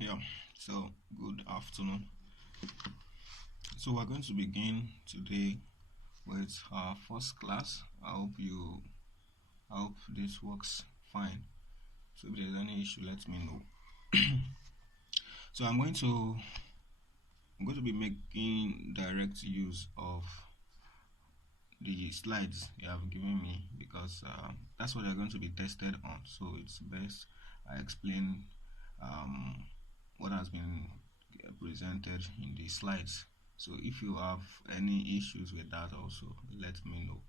Yeah, so good afternoon. So we're going to begin today with our first class. I hope this works fine. So if there's any issue, let me know. So I'm going to be making direct use of the slides you have given me because that's what they're going to be tested on. So it's best I explain um, what has been presented in the slides. So if you have any issues with that also, let me know.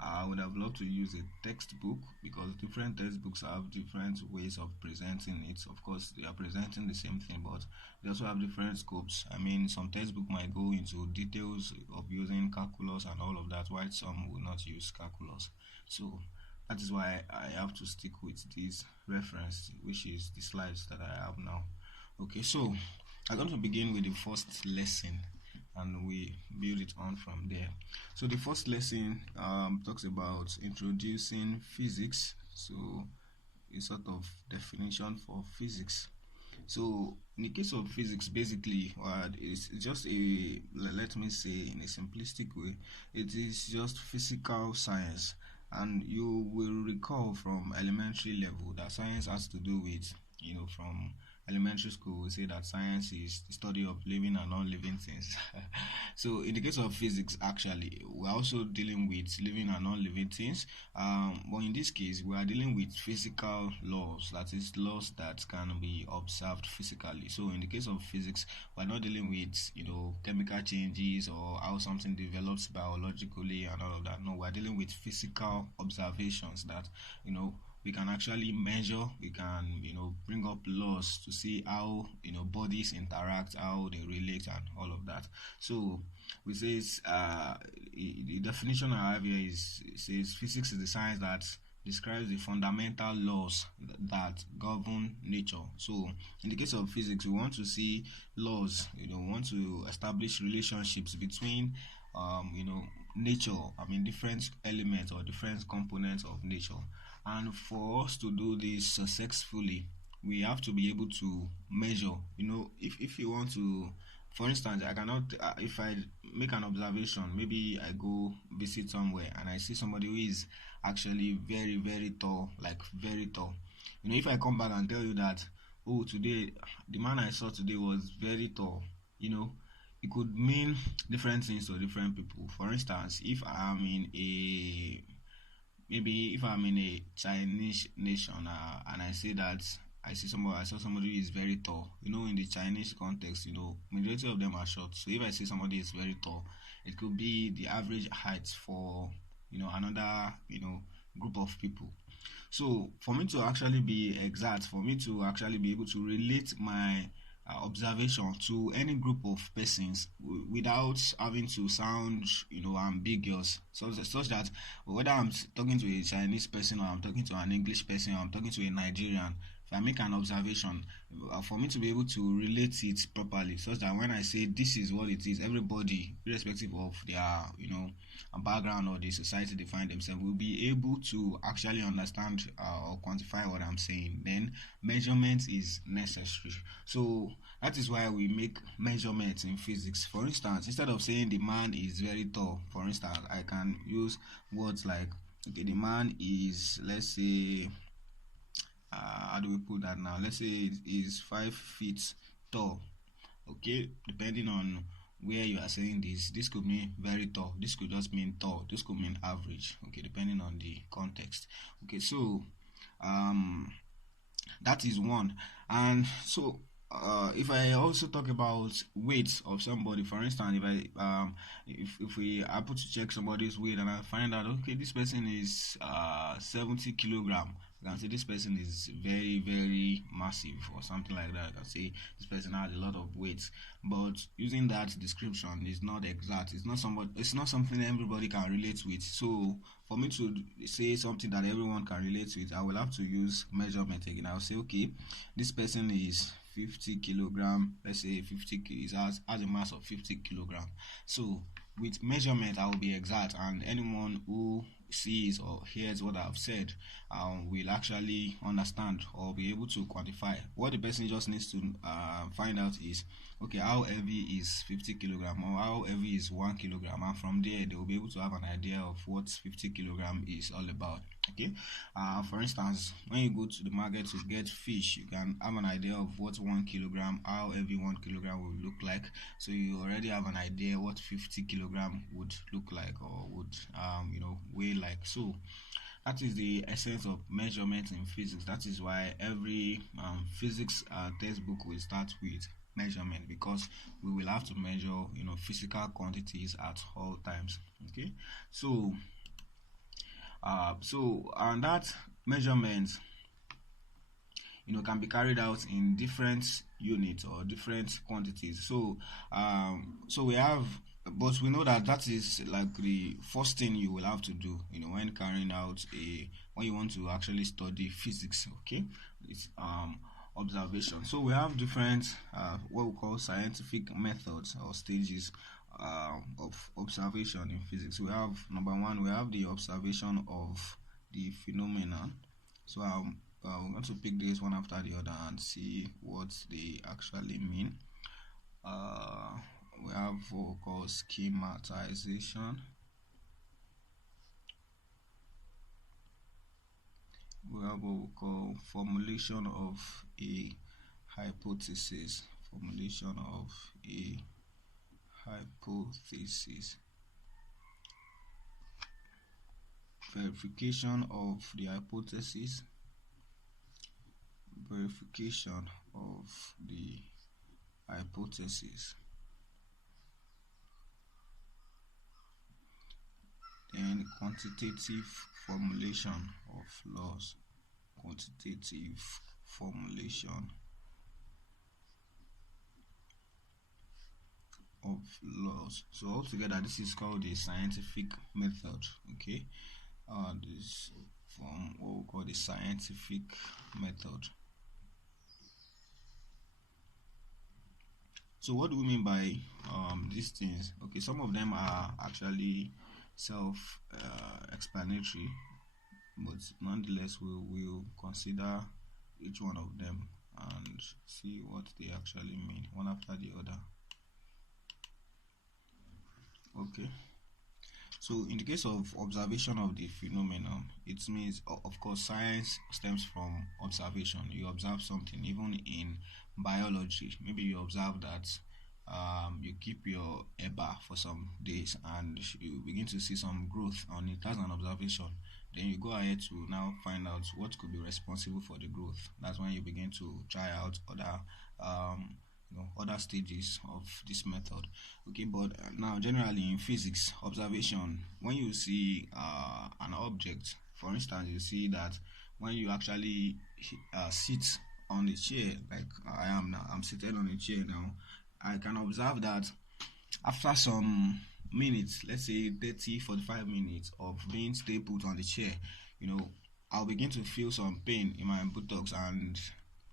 I would have loved to use a textbook because different textbooks have different ways of presenting it. Of course, they are presenting the same thing, but they also have different scopes. I mean, some textbook might go into details of using calculus and all of that, while some will not use calculus. So that is why I have to stick with this reference, which is the slides that I have now. Okay, so I'm going to begin with the first lesson and we build it on from there. So the first lesson talks about introducing physics. So a sort of definition for physics. So in the case of physics, basically, it's just let me say in a simplistic way, it is just physical science. And you will recall from elementary level that science has to do with, from elementary school, we say that science is the study of living and non-living things. So in the case of physics, actually, we're also dealing with living and non-living things. But in this case, we are dealing with physical laws, that is, laws that can be observed physically. So in the case of physics, we're not dealing with, chemical changes or how something develops biologically and all of that. No, we're dealing with physical observations that, we can actually measure, we can bring up laws to see how bodies interact, how they relate and all of that. So we say the definition I have here is, it says physics is the science that describes the fundamental laws that govern nature. So in the case of physics, we want to see laws, we want to establish relationships between nature, I mean different elements or different components of nature. And for us to do this successfully, we have to be able to measure. If you want to, for instance, I cannot, if I make an observation, maybe I go visit somewhere and I see somebody who is actually very, very tall, like very tall. If I come back and tell you that, oh, today, the man I saw today was very tall, it could mean different things to different people. For instance, if I'm in a maybe if I'm in a Chinese nation and I saw somebody who is very tall. In the Chinese context, majority of them are short. So if I see somebody is very tall, it could be the average height for another group of people. So for me to actually be exact, for me to actually be able to relate my observation to any group of persons without having to sound ambiguous, such that whether I'm talking to a Chinese person or I'm talking to an English person or I'm talking to a Nigerian, if I make an observation, for me to be able to relate it properly, such that when I say this is what it is, everybody, irrespective of their background or the society they find themselves, will be able to actually understand or quantify what I'm saying. Then measurement is necessary. So that is why we make measurements in physics. For instance, instead of saying the man is very tall, for instance, I can use words like, okay, the man is, let's say, how do we put that now? Let's say it is 5 feet tall. Okay, depending on where you are saying this could mean very tall, this could just mean tall, this could mean average. Okay, depending on the context. Okay, so that is one. And so if I also talk about weight of somebody, for instance, if we happen to check somebody's weight and I find out, okay, this person is 70 kilogram, I can say this person is very, very massive or something like that. I can say this person has a lot of weight. But using that description is not exact. It's not something everybody can relate with. So for me to say something that everyone can relate with, I will have to use measurement again. I'll say, okay, this person is 50 kilogram. Let's say 50 has a mass of 50 kilogram. So with measurement, I will be exact, and anyone who sees or hears what I've said will actually understand or be able to quantify. What the person just needs to find out is, okay, how heavy is 50 kilogram, or how heavy is 1 kilogram, and from there they will be able to have an idea of what 50 kilogram is all about. Okay, for instance, when you go to the market to get fish, you can have an idea of what 1 kilogram, how heavy 1 kilogram will look like. So you already have an idea what 50 kilogram would look like, or would weigh like. So that is the essence of measurement in physics. That is why every physics textbook will start with measurement, because we will have to measure physical quantities at all times. Okay, so and that measurement can be carried out in different units or different quantities. So we have, but we know that is like the first thing you will have to do when carrying out when you want to actually study physics. Okay, it's observation. So we have different what we call scientific methods or stages of observation in physics. We have, number one, we have the observation of the phenomenon. So we're going to pick this one after the other and see what they actually mean. We have what we call schematization. We have what we call formulation of a hypothesis. Formulation of a hypothesis. Verification of the hypothesis. Verification of the hypothesis. Then quantitative formulation of laws. Quantitative formulation of laws. So altogether, this is called a scientific method. Okay, this from what we call the scientific method. So what do we mean by these things? Okay, some of them are actually self-explanatory, but nonetheless we will consider each one of them and see what they actually mean one after the other. Okay, so in the case of observation of the phenomenon, it means, of course, science stems from observation. You observe something. Even in biology, maybe you observe that you keep your eba for some days and you begin to see some growth on it. That's an observation. Then you go ahead to now find out what could be responsible for the growth. That's when you begin to try out other stages of this method. Okay, but now generally in physics, observation, when you see an object, for instance, you see that when you actually sit on the chair, like I am now, I'm seated on a chair now, I can observe that after some minutes, let's say 30-45 minutes of being stay put on the chair, I'll begin to feel some pain in my buttocks, and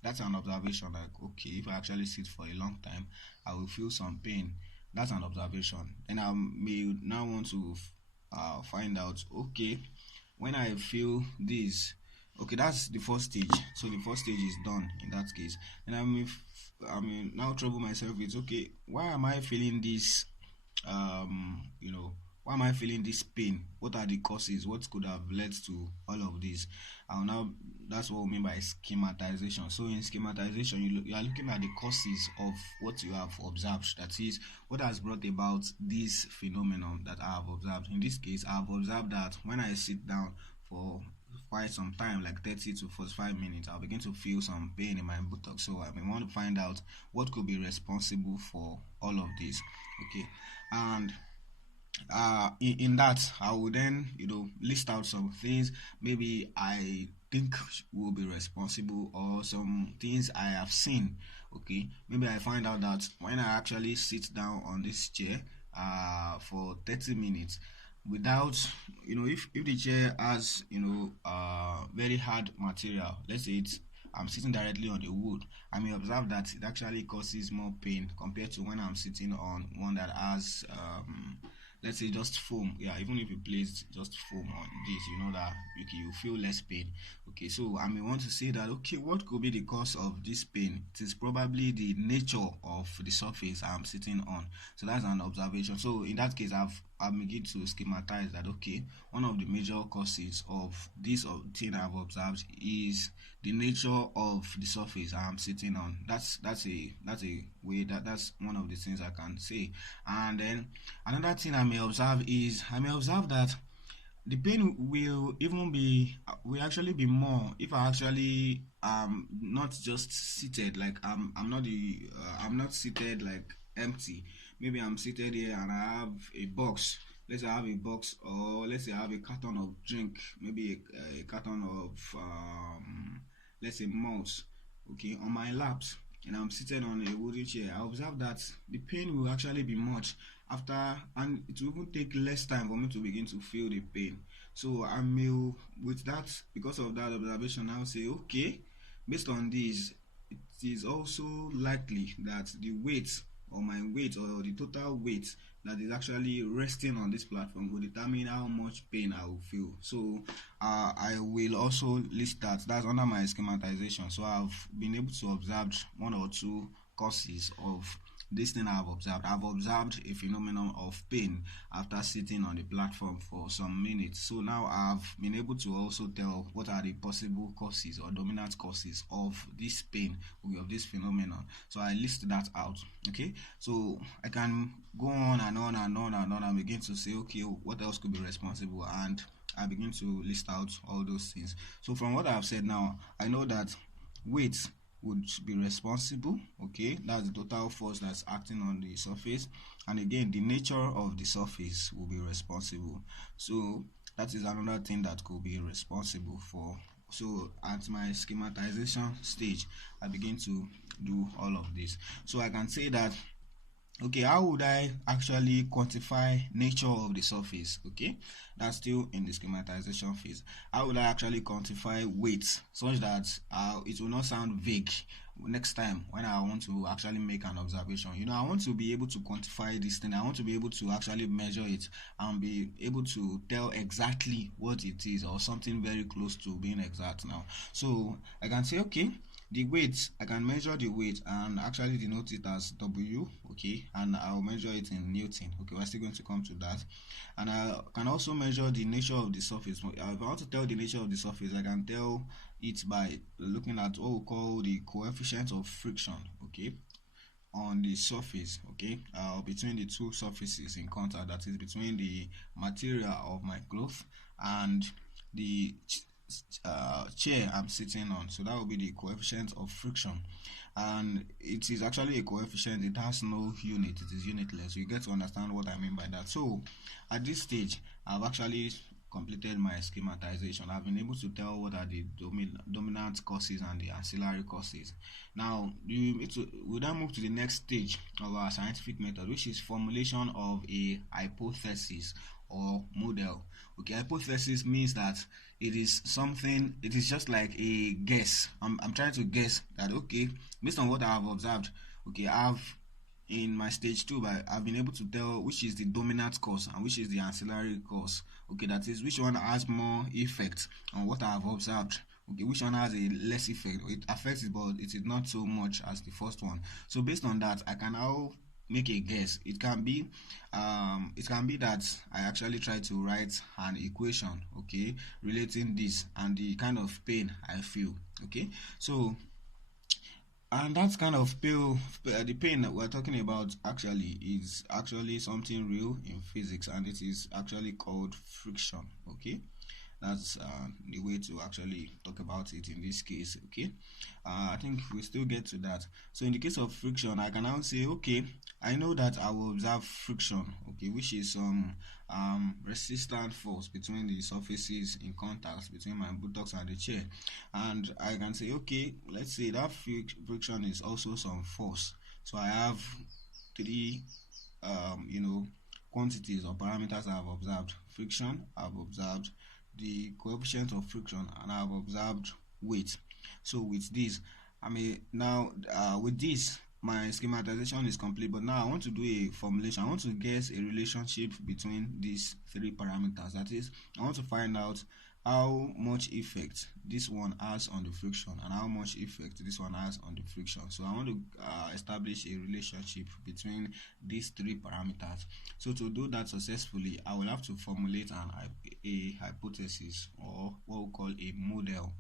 that's an observation. Like, okay, if I actually sit for a long time, I will feel some pain. That's an observation. And I may now want to find out, okay, when I feel this, okay, that's the first stage. So the first stage is done in that case. And I may now trouble myself with, okay, why am I feeling this why am I feeling this pain? What are the causes? What could have led to all of this? And now that's what we mean by schematization. So in schematization, you are looking at the causes of what you have observed. That is, what has brought about this phenomenon that I have observed. In this case, I have observed that when I sit down for quite some time, like 30-45 minutes, I'll begin to feel some pain in my buttocks. So I may want to find out what could be responsible for all of this. Okay, and in that I will then list out some things maybe I think will be responsible, or some things I have seen. Okay, maybe I find out that when I actually sit down on this chair for 30 minutes without if the chair has very hard material, let's say I'm sitting directly on the wood, I may observe that it actually causes more pain compared to when I'm sitting on one that has let's say just foam, yeah, even if you place just foam on this, you know that okay, you feel less pain. Okay, so I may want to say that okay, what could be the cause of this pain? It is probably the nature of the surface I'm sitting on. So that's an observation. So in that case, I begin to schematize that okay, one of the major causes of this thing I've observed is the nature of the surface I'm sitting on. That's a way that's one of the things I can say. And then another thing I may observe is I may observe that the pain will actually be more if I actually not just seated, like I'm not seated like empty. Maybe I'm seated here and I have a box. Let's say I have a box, or let's say I have a carton of drink, maybe a carton of let's say malt, okay, on my laps, and I'm seated on a wooden chair. I observe that the pain will actually be much after, and it will even take less time for me to begin to feel the pain. So I may, with that, because of that observation, I'll say okay, based on this, it is also likely that the weight, or my weight, or the total weight that is actually resting on this platform will determine how much pain I will feel. So I will also list that. That's under my schematization. So I've been able to observe one or two causes of this thing I've observed. I've observed a phenomenon of pain after sitting on the platform for some minutes. So now I've been able to also tell what are the possible causes or dominant causes of this pain, of this phenomenon. So I list that out. Okay, so I can go on and on and on and on and begin to say, okay, what else could be responsible? And I begin to list out all those things. So from what I've said now, I know that weight would be responsible. Okay, that's the total force that's acting on the surface, and again the nature of the surface will be responsible. So that is another thing that could be responsible for. So at my schematization stage, I begin to do all of this. So I can say that okay, how would I actually quantify nature of the surface? Okay, that's still in the schematization phase. How would I actually quantify weight such that it will not sound vague next time when I want to actually make an observation? I want to be able to quantify this thing. I want to be able to actually measure it and be able to tell exactly what it is, or something very close to being exact now. So I can say, okay, the weight, I can measure the weight and actually denote it as W, okay, and I'll measure it in Newton. Okay, we're still going to come to that. And I can also measure the nature of the surface. If I want to tell the nature of the surface, I can tell it by looking at what we call the coefficient of friction, okay, on the surface, okay, between the two surfaces in contact, that is between the material of my cloth and the chair I'm sitting on. So that will be the coefficient of friction, and it is actually a coefficient. It has no unit. It is unitless. You get to understand what I mean by that. So at this stage, I've actually completed my schematization. I've been able to tell what are the dominant causes and the ancillary causes. Now we then move to the next stage of our scientific method, which is formulation of a hypothesis or model. Okay, hypothesis means that it is just like a guess. I'm trying to guess that, okay, based on what I have observed, okay, in my stage 2, I've been able to tell which is the dominant cause and which is the ancillary cause. Okay, that is which one has more effect on what I have observed. Okay, which one has a less effect? It affects it, but it is not so much as the first one. So based on that, I can now make a guess. It can be that I actually try to write an equation, okay, relating this and the kind of pain I feel. Okay, so and that kind of the pain that we're talking about actually is actually something real in physics, and it is actually called friction. Okay, that's the way to actually talk about it in this case. Okay, I think we still get to that. So in the case of friction, I can now say, okay, I know that I will observe friction, okay, which is some resistant force between the surfaces in contact between my buttocks and the chair, and I can say, okay, let's say that friction is also some force. So I have three quantities or parameters I've observed: friction, I've observed the coefficient of friction, and I've observed weight. So with this, with this, my schematization is complete, but now I want to do a formulation. I want to guess a relationship between these three parameters. That is, I want to find out how much effect this one has on the friction and how much effect this one has on the friction. So I want to establish a relationship between these three parameters. So to do that successfully, I will have to formulate a hypothesis, or what we call a model.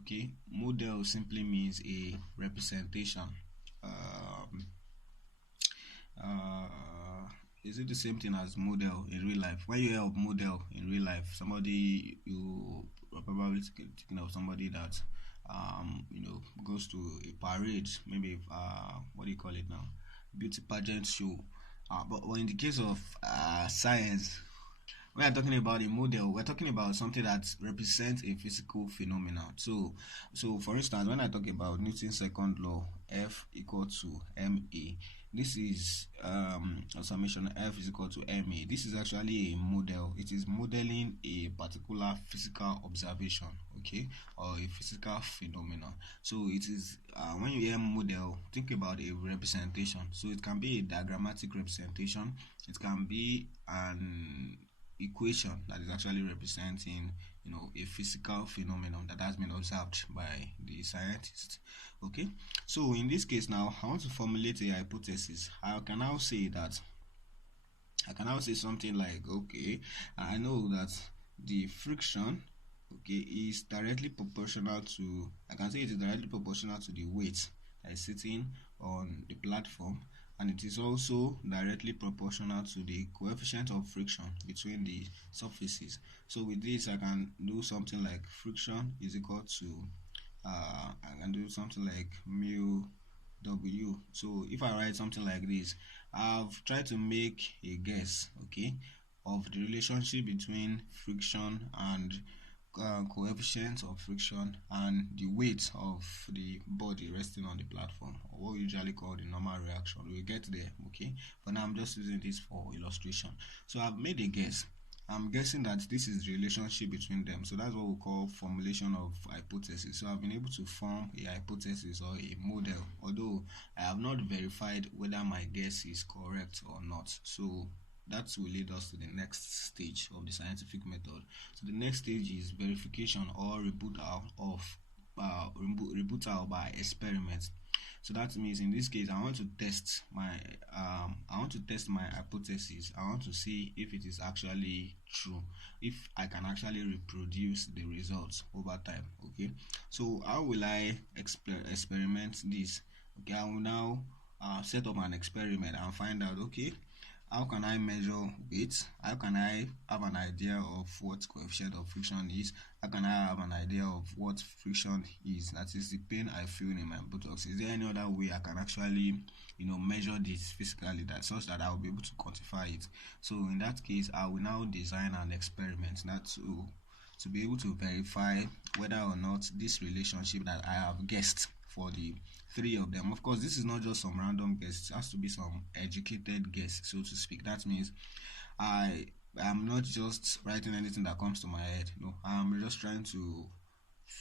Okay, model simply means a representation. Is it the same thing as model in real life? When you hear of model in real life, somebody, you are probably thinking of somebody that goes to a parade, maybe what do you call it now, beauty pageant show. But in the case of science, when we're talking about a model, we're talking about something that represents a physical phenomenon. So for instance, when I talk about Newton's second law, F equal to ma, this is a summation F is equal to ma. This is actually a model. It is modeling a particular physical observation, okay, or a physical phenomenon. So it is when you hear model, think about a representation. So it can be a diagrammatic representation. It can be an equation that is actually representing a physical phenomenon that has been observed by the scientist. Okay, so in this case now, I want to formulate a hypothesis. I can now say something like, okay, I know that the friction, okay, is directly proportional to, I can say it is directly proportional to the weight that is sitting on the platform, and it is also directly proportional to the coefficient of friction between the surfaces. So with this, I can do something like friction is equal to I can do something like mu w. So if I write something like this, I've tried to make a guess, okay, of the relationship between friction and coefficient of friction and the weight of the body resting on the platform, or what we usually call the normal reaction. We'll get there, okay, but now I'm just using this for illustration. So I've made a guess. I'm guessing that this is the relationship between them. So that's what we call formulation of hypothesis. So I've been able to form a hypothesis or a model, although I have not verified whether my guess is correct or not. So that will lead us to the next stage of the scientific method. So the next stage is verification or rebuttal by experiment. So that means in this case, I want to test my hypothesis. I want to see if it is actually true, if I can actually reproduce the results over time. Okay, so how will I experiment this? Okay, I will now set up an experiment and find out, okay, how can I measure weight? How can I have an idea of what coefficient of friction is? How can I have an idea of what friction is? That is the pain I feel in my buttocks. Is there any other way I can actually, measure this physically, that such that I will be able to quantify it? So in that case, I will now design an experiment that to be able to verify whether or not this relationship that I have guessed for the three of them. Of course, this is not just some random guess. It has to be some educated guess, so to speak. That means I am not just writing anything that comes to my head. No, I'm just trying to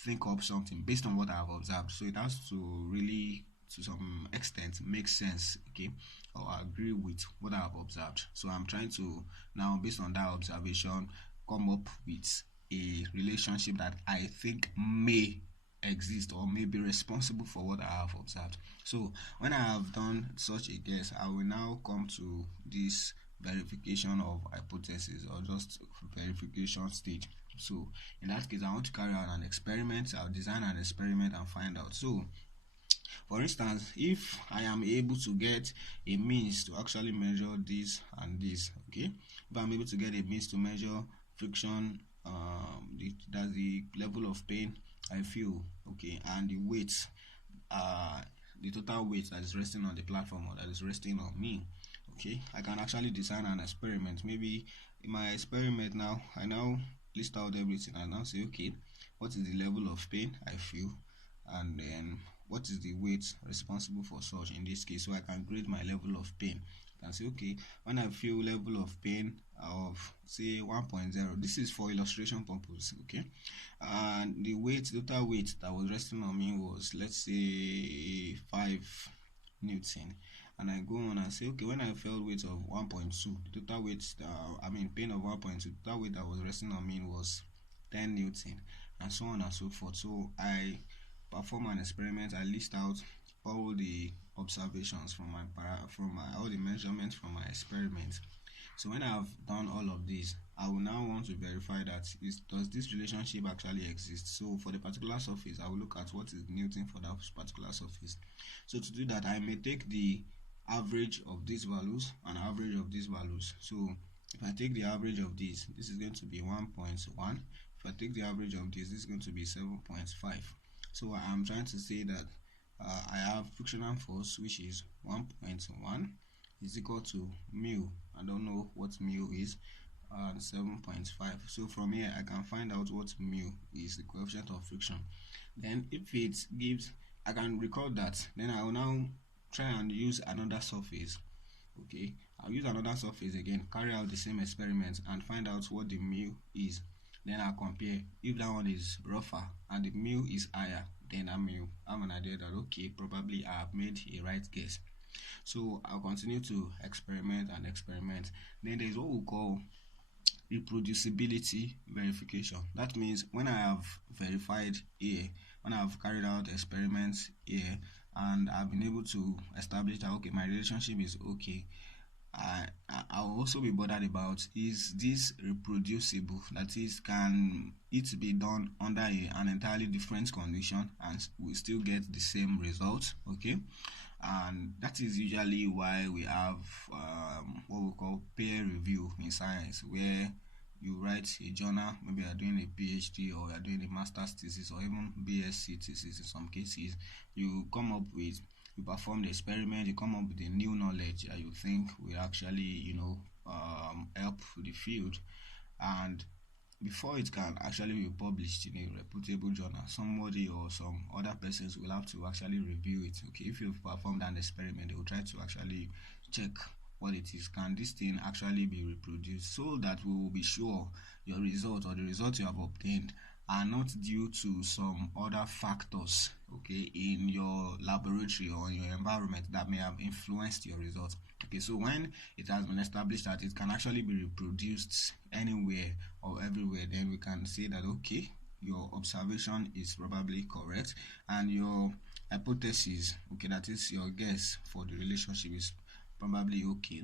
think up something based on what I have observed. So it has to really, to some extent, make sense, okay, or agree with what I have observed. So I'm trying to now, based on that observation, come up with a relationship that I think may exist or may be responsible for what I have observed. So when I have done such a guess, I will now come to this verification of hypothesis, or just verification stage. So in that case, I want to carry out an experiment. I'll design an experiment and find out. So for instance, if I am able to get a means to actually measure this and this, okay, if I'm able to get a means to measure friction, that's the level of pain I feel, okay, and the weight, the total weight that is resting on the platform or that is resting on me, okay, I can actually design an experiment. Maybe in my experiment now, I now list out everything and now say, okay, what is the level of pain I feel, and then what is the weight responsible for such in this case, so I can grade my level of pain. I can say, okay, when I feel level of pain of say 1.0, this is for illustration purpose, okay, and the weight, total weight that was resting on me was, let's say, 5 Newton. And I go on and say, okay, when I felt weight of 1.2, the total weight, pain of 1.2, the total weight that was resting on me was 10 Newton, and so on and so forth. So I perform an experiment. I list out all the observations from all the measurements from my experiment. So when I have done all of this, I will now want to verify that does this relationship actually exist. So for the particular surface, I will look at what is Newton for that particular surface. So to do that, I may take the average of these values and average of these values. So if I take the average of this is going to be 1.1. If I take the average of this is going to be 7.5. So I'm trying to say that I have frictional force, which is 1.1 is equal to mu. I don't know what mu is, 7.5. So from here I can find out what mu is, the coefficient of friction. Then if it gives, I can record that. Then I will now try and use another surface. Okay, I'll use another surface again, carry out the same experiment and find out what the mu is. Then I'll compare. If that one is rougher and the mu is higher, then I'm an idea that okay, probably I have made a right guess. So I'll continue to experiment and experiment. Then there's what we call reproducibility verification. That means when I have verified here, when I have carried out experiments here and I've been able to establish that okay, my relationship is okay, I'll also be bothered about, is this reproducible? That is, can it be done under an entirely different condition and we still get the same result? Okay, and that is usually why we have what we call peer review in science, where you write a journal, maybe you're doing a PhD or you're doing a master's thesis or even BSc thesis in some cases. You perform the experiment, you come up with a new knowledge that you think will actually, help the field. And before it can actually be published in a reputable journal, somebody or some other persons will have to actually review it. Okay, if you've performed an experiment, they will try to actually check what it is. Can this thing actually be reproduced, so that we will be sure your result or the results you have obtained are not due to some other factors, okay, in your laboratory or in your environment that may have influenced your results. Okay, so when it has been established that it can actually be reproduced anywhere or everywhere, then we can say that okay, your observation is probably correct and your hypothesis, okay, that is your guess for the relationship, is probably okay.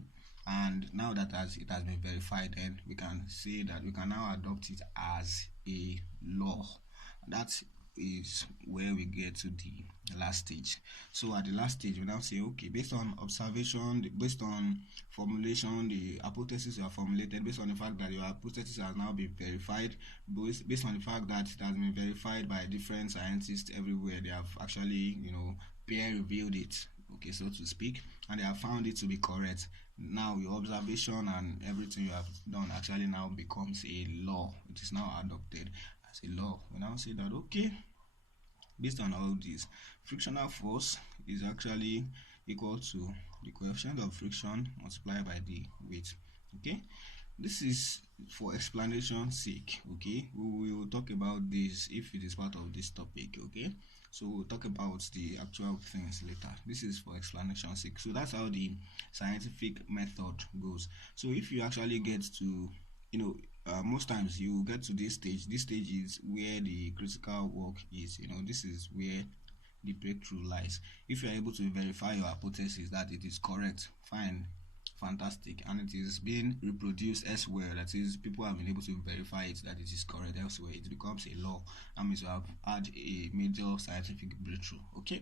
And now that it has been verified, then we can say that we can now adopt it as a law. That is where we get to the last stage. So at the last stage, we now say, okay, based on observation, based on formulation, the hypothesis you have formulated, based on the fact that your hypothesis has now been verified, based on the fact that it has been verified by different scientists everywhere, they have actually, peer reviewed it, okay, so to speak, and they have found it to be correct. Now your observation and everything you have done actually now becomes a law. It is now adopted as a law. We now say that okay, based on all this, frictional force is actually equal to the coefficient of friction multiplied by the weight. Okay, this is for explanation's sake. Okay, we will talk about this if it is part of this topic. Okay, so we'll talk about the actual things later. This is for explanation's sake. So that's how the scientific method goes. So if you actually get to, most times you get to this stage. This stage is where the critical work is. This is where the breakthrough lies. If you are able to verify your hypothesis that it is correct, fine, fantastic, and it is being reproduced elsewhere, that is, people have been able to verify it that it is correct elsewhere, it becomes a law. That means you have had a major scientific breakthrough. Okay,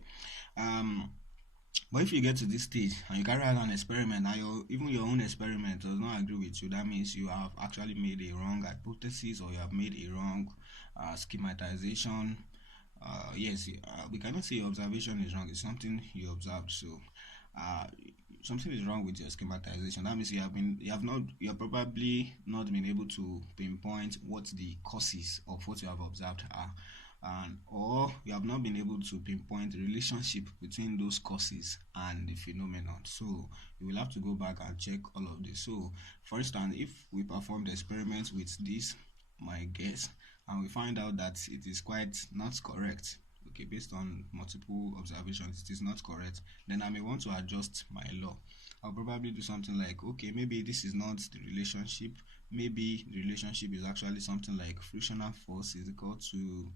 but if you get to this stage and you carry out an experiment and even your own experiment does not agree with you, that means you have actually made a wrong hypothesis or you have made a wrong schematization. Yes, we cannot say your observation is wrong. It's something you observed. So something is wrong with your schematization. That means you have probably not been able to pinpoint what the causes of what you have observed are, or you have not been able to pinpoint the relationship between those causes and the phenomenon. So you will have to go back and check all of this. So for instance, if we perform the experiment with this, my guess, and we find out that it is quite not correct, okay, based on multiple observations, it is not correct, then I may want to adjust my law. I'll probably do something like, okay, maybe this is not the relationship. Maybe the relationship is actually something like frictional force is equal to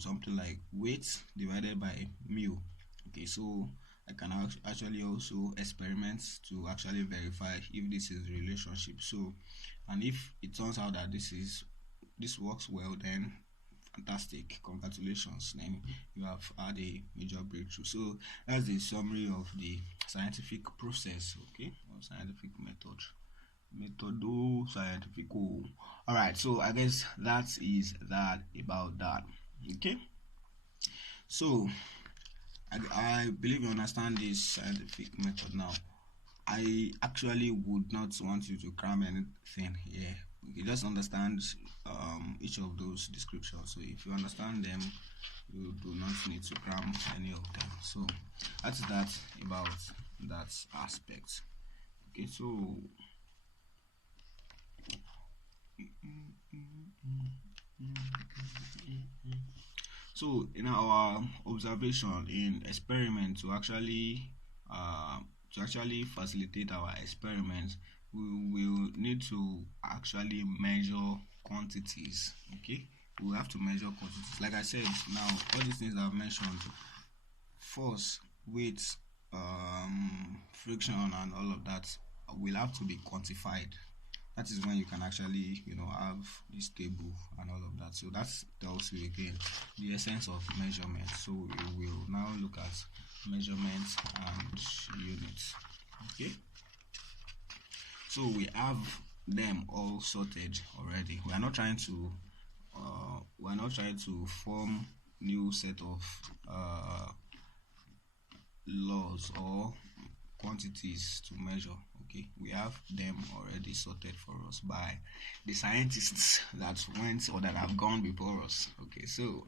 something like weight divided by mu. Okay, so I can actually also experiment to actually verify if this is the relationship. So, and if it turns out that this works well, then fantastic, congratulations, then you have had a major breakthrough. So that's the summary of the scientific process, okay, or scientific methodo scientifico. All right, so I guess that is that about that. Okay, so I believe you understand this scientific method now. I actually would not want you to cram anything here. You just understand each of those descriptions. So if you understand them, you do not need to cram any of them. So that's that about that aspect. Okay, so in our observation in experiment to actually facilitate our experiments, we will need to actually measure quantities. Okay, we have to measure quantities. Like I said, now all these things I've mentioned, force, weight, friction, and all of that will have to be quantified. That is when you can actually have this table and all of that. So that tells you again the essence of measurement. So we will now look at measurements and units. Okay, so we have them all sorted already. We are not trying to form new set of laws or quantities to measure. Okay, we have them already sorted for us by the scientists that went or that have gone before us. Okay, so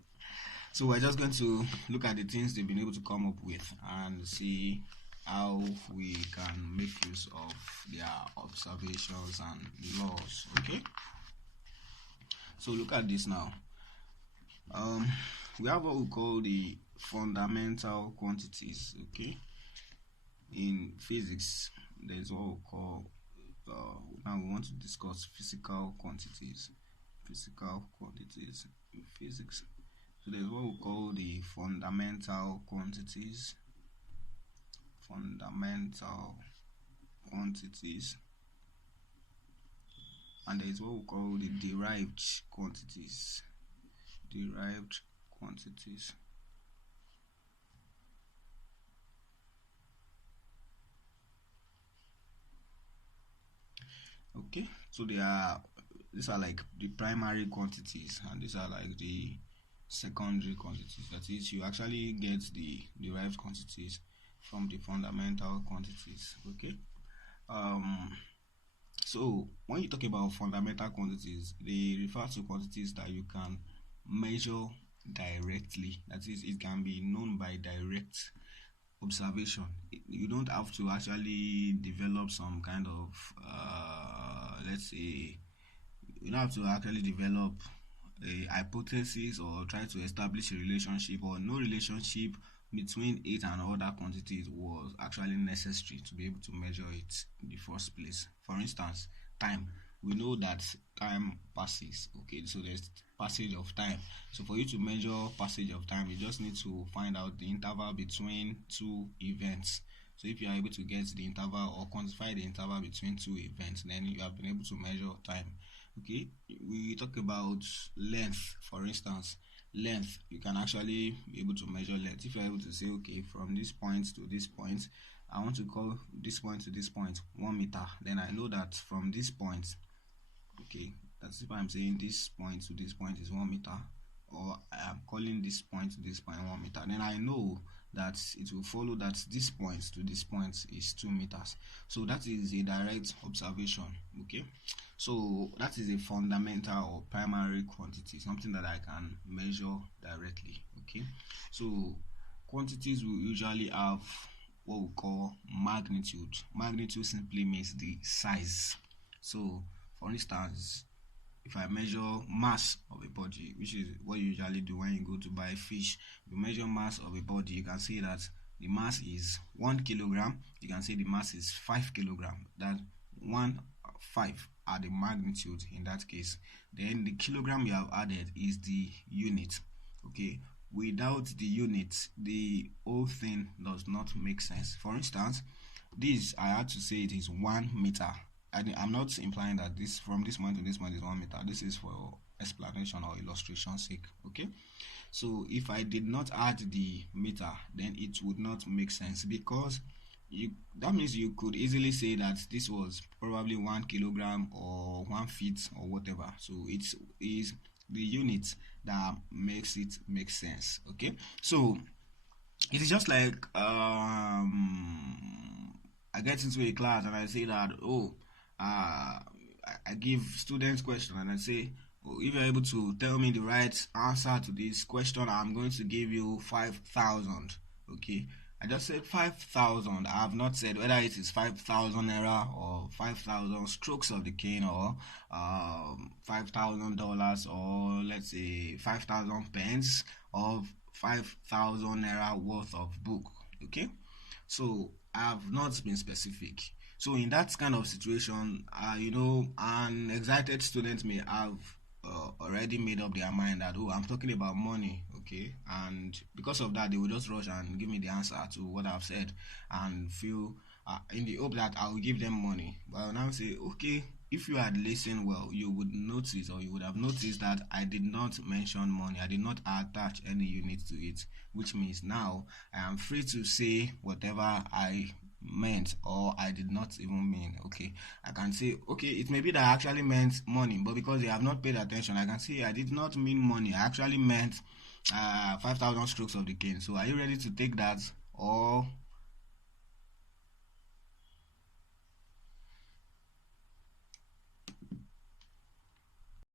we're just going to look at the things they've been able to come up with and see how we can make use of their observations and laws. Okay, so look at this now. We have what we call the fundamental quantities. Okay, in physics there's what we call now we want to discuss physical quantities in physics. So there's what we call the fundamental quantities and there's what we call the derived quantities. Okay, so these are like the primary quantities, and these are like the secondary quantities. That is, you actually get the derived quantities from the fundamental quantities. Okay, so when you talk about fundamental quantities, they refer to quantities that you can measure directly. That is, it can be known by direct observation. You don't have to actually develop some kind of let's say, you don't have to actually develop a hypothesis or try to establish a relationship, or no relationship between it and other quantities was actually necessary to be able to measure it in the first place. For instance, time. We know that time passes. Okay, so there's passage of time. So for you to measure passage of time, you just need to find out the interval between two events. So if you are able to get the interval or quantify the interval between two events, then you have been able to measure time. Okay, we talk about length. For instance, length, you can actually be able to measure length. If you're able to say, okay, from this point to this point, I want to call this point to this point 1 meter, then I know that from this point, okay, that's if I'm saying this point to this point is 1 meter, or I am calling this point to this point 1 meter, then I know that it will follow that this point to this point is 2 meters. So that is a direct observation. Okay, so that is a fundamental or primary quantity, something that I can measure directly. Okay, so quantities will usually have what we call magnitude. Magnitude simply means the size. So for instance, if I measure mass of a body, which is what you usually do when you go to buy fish, you measure mass of a body, you can see that the mass is 1 kilogram. You can see the mass is 5 kilogram. That 5 are the magnitude in that case. Then the kilogram you have added is the unit. Okay, without the unit, the whole thing does not make sense. For instance, this I had to say it is 1 meter. I'm not implying that this from this point to this point is 1 meter. This is for explanation or illustration sake. Okay, so if I did not add the meter, then it would not make sense, because that means you could easily say that this was probably 1 kilogram or 1 feet or whatever. So it is the unit that makes it make sense. Okay, so it is just like I get into a class and I say that I give students question and I say, oh, if you're able to tell me the right answer to this question, I'm going to give you 5,000. Okay, I just said 5,000. I have not said whether it is 5,000 naira or 5,000 strokes of the cane or $5,000 or let's say 5,000 pence or 5,000 naira worth of book. Okay, so I have not been specific. So in that kind of situation, an excited student may have already made up their mind that, oh, I'm talking about money, okay, and because of that, they will just rush and give me the answer to what I've said and feel in the hope that I will give them money. But I'll now say, okay, if you had listened well, you would notice, or you would have noticed, that I did not mention money. I did not attach any unit to it, which means now I am free to say whatever I meant or I did not even mean. Okay, I can say, okay, it may be that I actually meant money, but because they have not paid attention, I can say I did not mean money. I actually meant 5,000 strokes of the cane. So are you ready to take that, or